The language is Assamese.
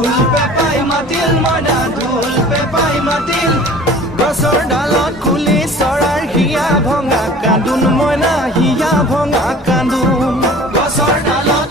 ঢোল পেপাই মাতিল মইনা ঢোল পেপাই মাতিল গছৰ ডালত খুলি চৰাৰ হিয়া ভঙা কান্দোন মইনা হিয়া ভঙা কান্দোন গছৰ ডালত